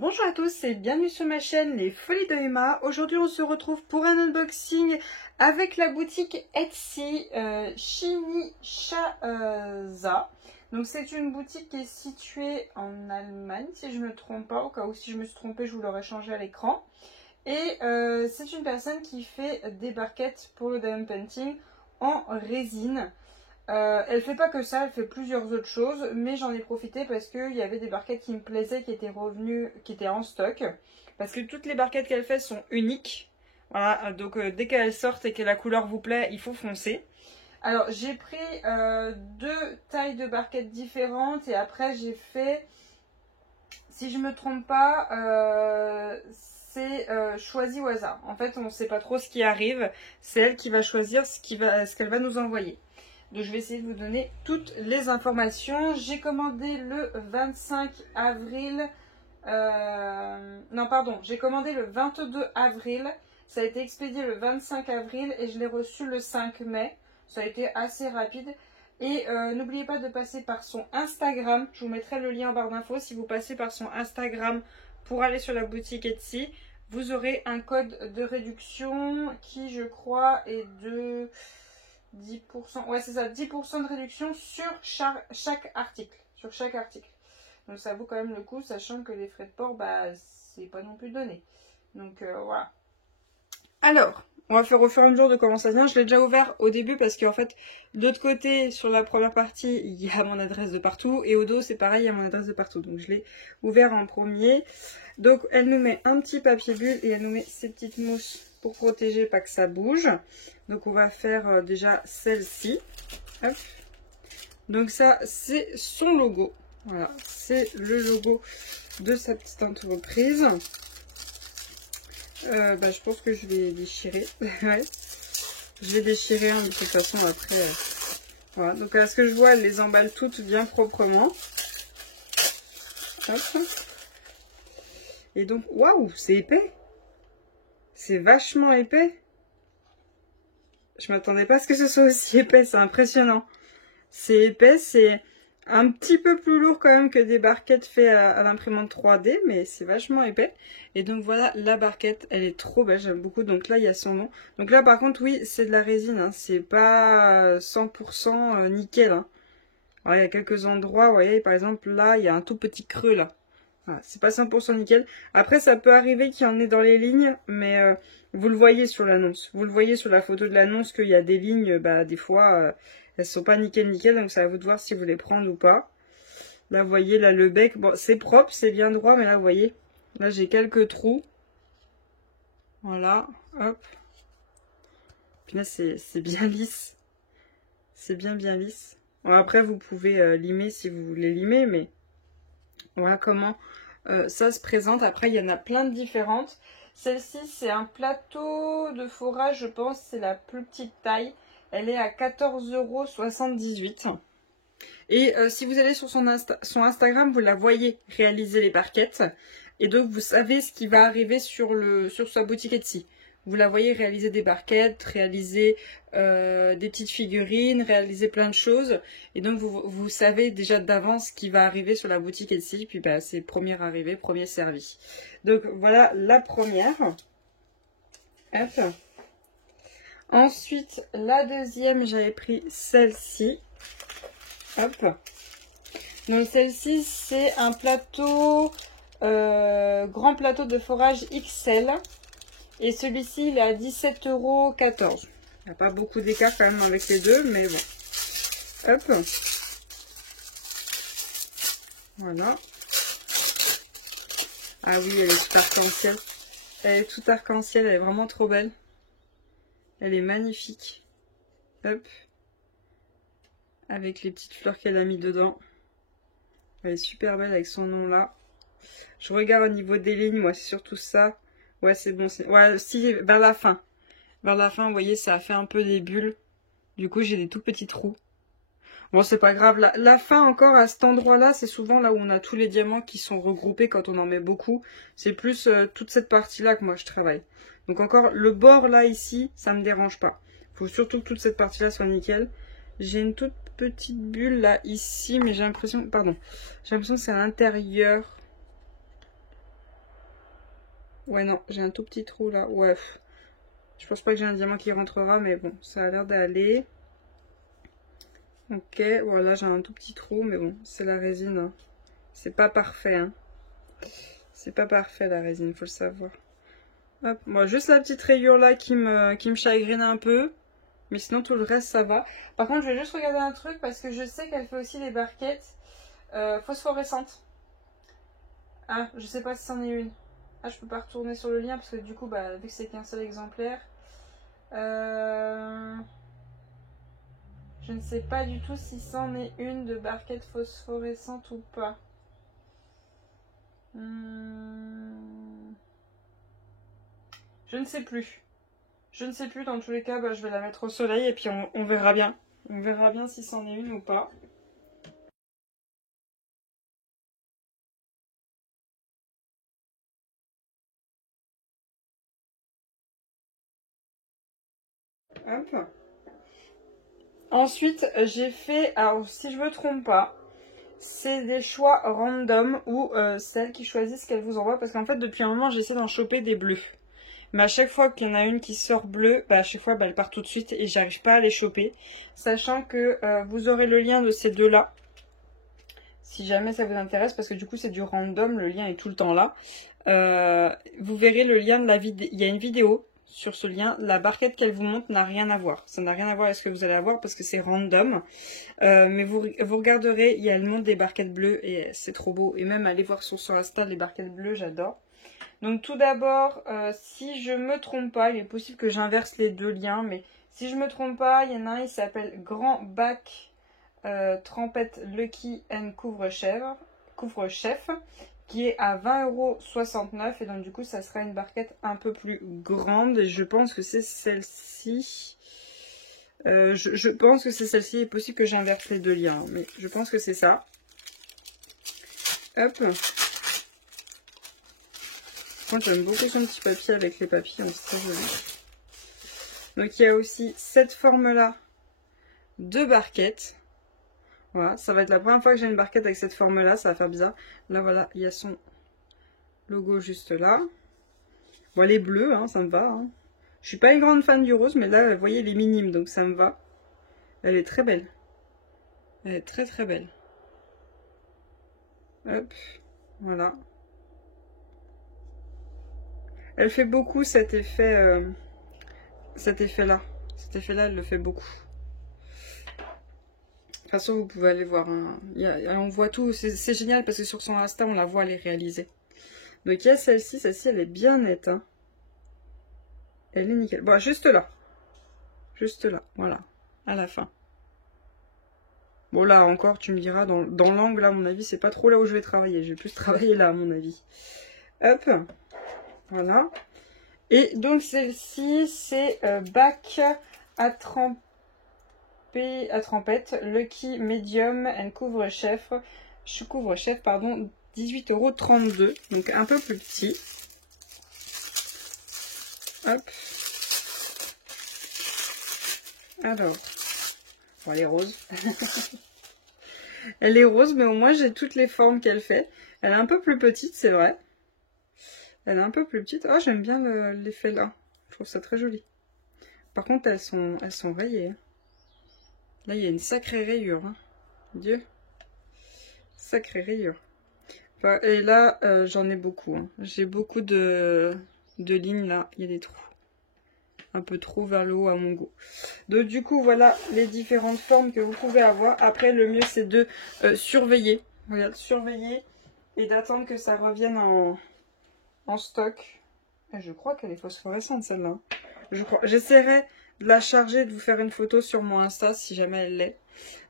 Bonjour à tous et bienvenue sur ma chaîne Les Folies de Emma. Aujourd'hui on se retrouve pour un unboxing avec la boutique Etsy Shinichaza. Donc c'est une boutique qui est située en Allemagne si je ne me trompe pas, au cas où si je me suis trompée je vous l'aurais changé à l'écran. Et c'est une personne qui fait des barquettes pour le diamond painting en résine. Elle fait pas que ça, elle fait plusieurs autres choses, mais j'en ai profité parce qu'il y avait des barquettes qui me plaisaient, qui étaient revenues, qui étaient en stock. Parce que toutes les barquettes qu'elle fait sont uniques. Voilà, donc dès qu'elles sortent et que la couleur vous plaît, il faut foncer. Alors j'ai pris deux tailles de barquettes différentes et après j'ai fait, si je me trompe pas, c'est choisi au hasard. En fait on ne sait pas trop ce qui arrive, c'est elle qui va choisir ce qu'elle va nous envoyer. Donc je vais essayer de vous donner toutes les informations. J'ai commandé le 25 avril. Non pardon, j'ai commandé le 22 avril. Ça a été expédié le 25 avril et je l'ai reçu le 5 mai. Ça a été assez rapide. Et n'oubliez pas de passer par son Instagram. Je vous mettrai le lien en barre d'infos. Si vous passez par son Instagram pour aller sur la boutique Etsy, vous aurez un code de réduction qui je crois est de 10%, ouais c'est ça, 10% de réduction sur chaque article. Sur chaque article. Donc ça vaut quand même le coup, sachant que les frais de port, bah c'est pas non plus donné. Donc voilà. Alors, on va faire au fur et à mesure de comment ça vient. Je l'ai déjà ouvert au début parce qu'en fait, de l'autre côté, sur la première partie, il y a mon adresse de partout. Et au dos, c'est pareil, il y a mon adresse de partout. Donc je l'ai ouvert en premier. Donc elle nous met un petit papier bulle et elle nous met ces petites mousses pour protéger, pas que ça bouge. Donc on va faire déjà celle-ci. Hop. Donc ça, c'est son logo. Voilà, c'est le logo de sa petite entreprise. Je pense que je vais déchirer. Ouais. Je vais déchirer de toute façon après. Voilà, donc à ce que je vois, elle les emballe toutes bien proprement. Hop. Et donc, waouh, c'est épais. C'est vachement épais. Je m'attendais pas à ce que ce soit aussi épais, c'est impressionnant. C'est épais, c'est un petit peu plus lourd quand même que des barquettes faites à l'imprimante 3D, mais c'est vachement épais. Et donc voilà, la barquette, elle est trop belle, j'aime beaucoup. Donc là, il y a son nom. Donc là, par contre, oui, c'est de la résine, hein. C'est pas 100% nickel. Hein. Alors, il y a quelques endroits, vous voyez, par exemple, là, il y a un tout petit creux, là. Voilà, c'est pas 100% nickel. Après, ça peut arriver qu'il y en ait dans les lignes, mais vous le voyez sur l'annonce. Vous le voyez sur la photo de l'annonce qu'il y a des lignes, bah, des fois... elles sont pas nickel, donc c'est à vous de voir si vous les prendre ou pas. Là, vous voyez, là, le bec, bon, c'est propre, c'est bien droit, mais là, vous voyez, là, j'ai quelques trous. Voilà, hop. Puis là, c'est bien lisse. C'est bien lisse. Bon, après, vous pouvez limer si vous voulez limer, mais voilà comment ça se présente. Après, il y en a plein de différentes. Celle-ci, c'est un plateau de forage, je pense, c'est la plus petite taille. Elle est à 14,78 €. Et si vous allez sur son Instagram, vous la voyez réaliser les barquettes. Et donc, vous savez ce qui va arriver sur sa boutique Etsy. Vous la voyez réaliser des barquettes, réaliser des petites figurines, réaliser plein de choses. Et donc, vous savez déjà d'avance ce qui va arriver sur la boutique Etsy. Puis, bah, c'est premier arrivé, premier servi. Donc, voilà la première. Hop. Ensuite, la deuxième, j'avais pris celle-ci. Hop. Donc celle-ci, c'est un plateau, grand plateau de forage XL. Et celui-ci, il est à 17,14 €. Il n'y a pas beaucoup d'écart quand même avec les deux, mais bon. Hop. Voilà. Ah oui, elle est tout arc-en-ciel. Elle est tout arc-en-ciel, elle est vraiment trop belle. Elle est magnifique. Hop. Avec les petites fleurs qu'elle a mis dedans. Elle est super belle avec son nom là. Je regarde au niveau des lignes, moi c'est surtout ça. Ouais, c'est bon. Ouais, si, vers la fin. Vers la fin, vous voyez, ça a fait un peu des bulles. Du coup, j'ai des tout petits trous. Bon, c'est pas grave. La fin, encore, à cet endroit-là, c'est souvent là où on a tous les diamants qui sont regroupés quand on en met beaucoup. C'est plus toute cette partie-là que moi, je travaille. Donc encore, le bord, là, ici, ça me dérange pas. Il faut surtout que toute cette partie-là soit nickel. J'ai une toute petite bulle, là, ici, mais j'ai l'impression... Pardon. J'ai l'impression que c'est à l'intérieur. Ouais, non, j'ai un tout petit trou là. Ouais, je pense pas que j'ai un diamant qui rentrera, mais bon, ça a l'air d'aller. Ok, voilà, j'ai un tout petit trou, mais bon, c'est la résine. Hein. C'est pas parfait, hein. C'est pas parfait la résine, faut le savoir. Hop, moi juste la petite rayure là qui me chagrine un peu. Mais sinon tout le reste ça va. Par contre je vais juste regarder un truc parce que je sais qu'elle fait aussi des barquettes phosphorescentes. Ah, je sais pas si c'en est une. Ah, je peux pas retourner sur le lien parce que du coup, bah, vu que c'est qu'un seul exemplaire. Je ne sais pas du tout si c'en est une de barquette phosphorescente ou pas. Je ne sais plus. Je ne sais plus, dans tous les cas, bah, je vais la mettre au soleil et puis on verra bien. On verra bien si c'en est une ou pas. Hop. Ensuite, j'ai fait, alors si je me trompe pas, c'est des choix random ou celles qui choisissent ce qu'elles vous envoient. Parce qu'en fait, depuis un moment, j'essaie d'en choper des bleus. Mais à chaque fois qu'il y en a une qui sort bleue, bah à chaque fois, bah, elle part tout de suite et j'arrive pas à les choper. Sachant que vous aurez le lien de ces deux-là. Si jamais ça vous intéresse, parce que du coup, c'est du random, le lien est tout le temps là. Vous verrez le lien de la vidéo. Il y a une vidéo sur ce lien. La barquette qu'elle vous montre n'a rien à voir. Ça n'a rien à voir avec ce que vous allez avoir parce que c'est random. Mais vous regarderez, il y a le nom des barquettes bleues et c'est trop beau. Et même allez voir sur Insta les barquettes bleues, j'adore. Donc tout d'abord, si je me trompe pas, il est possible que j'inverse les deux liens, mais si je me trompe pas, il y en a un, il s'appelle Grand Bac Trempette Lucky and Couvre-Chef, qui est à 20,69 € et donc du coup ça sera une barquette un peu plus grande et je pense que c'est celle-ci. Je pense que c'est celle-ci, il est possible que j'inverse les deux liens, mais je pense que c'est ça. Hop. Moi j'aime beaucoup son petit papier avec les papillons, c'est très joli. Donc il y a aussi cette forme-là de barquette. Voilà, ça va être la première fois que j'ai une barquette avec cette forme-là, ça va faire bizarre. Là voilà, il y a son logo juste là. Bon, elle est bleue, hein, ça me va. Hein. Je suis pas une grande fan du rose, mais là, vous voyez, elle est minime, donc ça me va. Elle est très belle. Elle est très très belle. Hop, voilà. Elle fait beaucoup cet effet-là. Cet effet-là, elle le fait beaucoup. De toute façon, vous pouvez aller voir. Hein. On voit tout. C'est génial parce que sur son Insta, on la voit les réaliser. Donc, il y a celle-ci. Celle-ci, elle est bien nette. Hein. Elle est nickel. Bon, juste là. Juste là. Voilà. À la fin. Bon, là encore, tu me diras, dans l'angle, à mon avis, c'est pas trop là où je vais travailler. Je vais plus travailler là, à mon avis. Hop. Voilà. Et donc, celle-ci, c'est Bac à trempette, Lucky Medium and Couvre-Chef, pardon, 18,32 €, donc un peu plus petit. Hop. Alors, bon, elle est rose. Elle est rose, mais au moins j'ai toutes les formes qu'elle fait. Elle est un peu plus petite, c'est vrai. Elle est un peu plus petite. Oh, j'aime bien l'effet là. Je trouve ça très joli. Par contre, elles sont rayées. Là, il y a une sacrée rayure. Hein. Dieu. Sacrée rayure. Enfin, et là, j'en ai beaucoup. Hein. J'ai beaucoup de lignes là. Il y a des trous. Un peu trop vers le haut à mon goût. Donc du coup, voilà les différentes formes que vous pouvez avoir. Après, le mieux, c'est de surveiller. Regarde, surveiller et d'attendre que ça revienne en stock. Et je crois qu'elle est phosphorescente, celle-là. J'essaierai de la charger, de vous faire une photo sur mon Insta si jamais elle l'est.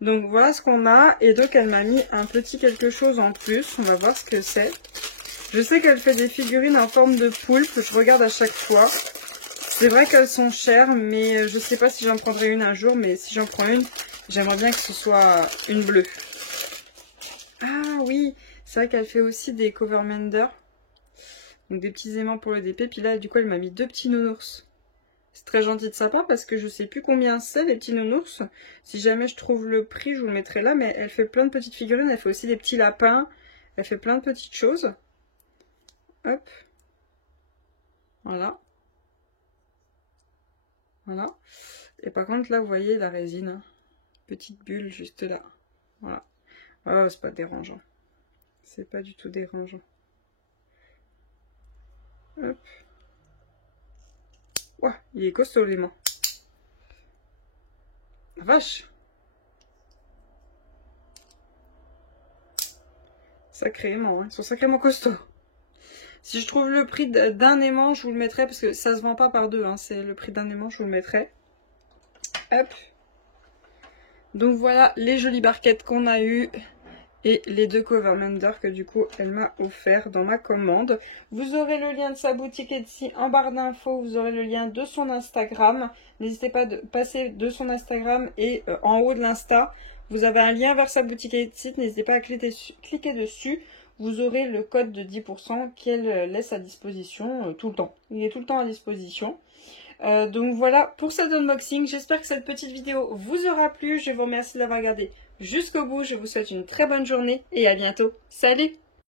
Donc voilà ce qu'on a. Et donc elle m'a mis un petit quelque chose en plus. On va voir ce que c'est. Je sais qu'elle fait des figurines en forme de poulpe. Je regarde à chaque fois. C'est vrai qu'elles sont chères, mais je sais pas si j'en prendrai une un jour. Mais si j'en prends une, j'aimerais bien que ce soit une bleue. Ah oui, c'est vrai qu'elle fait aussi des covermender. Donc des petits aimants pour le DP. Puis là, du coup, elle m'a mis deux petits nounours. C'est très gentil de sa part parce que je sais plus combien c'est les petits nounours. Si jamais je trouve le prix, je vous le mettrai là. Mais elle fait plein de petites figurines. Elle fait aussi des petits lapins. Elle fait plein de petites choses. Hop. Voilà. Voilà. Et par contre, là, vous voyez la résine. Hein. Petite bulle juste là. Voilà. Oh, c'est pas dérangeant. C'est pas du tout dérangeant. Hop. Ouah, il est costaud l'aimant. Vache. Sacrément, hein. Ils sont sacrément costauds. Si je trouve le prix d'un aimant, je vous le mettrai parce que ça se vend pas par deux. Hein. C'est le prix d'un aimant, je vous le mettrai. Hop. Donc voilà les jolies barquettes qu'on a eues. Et les 2 Covermender que du coup elle m'a offert dans ma commande. Vous aurez le lien de sa boutique Etsy en barre d'infos. Vous aurez le lien de son Instagram. N'hésitez pas à passer de son Instagram et en haut de l'Insta. Vous avez un lien vers sa boutique Etsy. N'hésitez pas à cliquer dessus. Vous aurez le code de 10% qu'elle laisse à disposition tout le temps. Il est tout le temps à disposition. Donc voilà pour cet unboxing. J'espère que cette petite vidéo vous aura plu. Je vous remercie d'avoir regardé jusqu'au bout. Je vous souhaite une très bonne journée et à bientôt. Salut!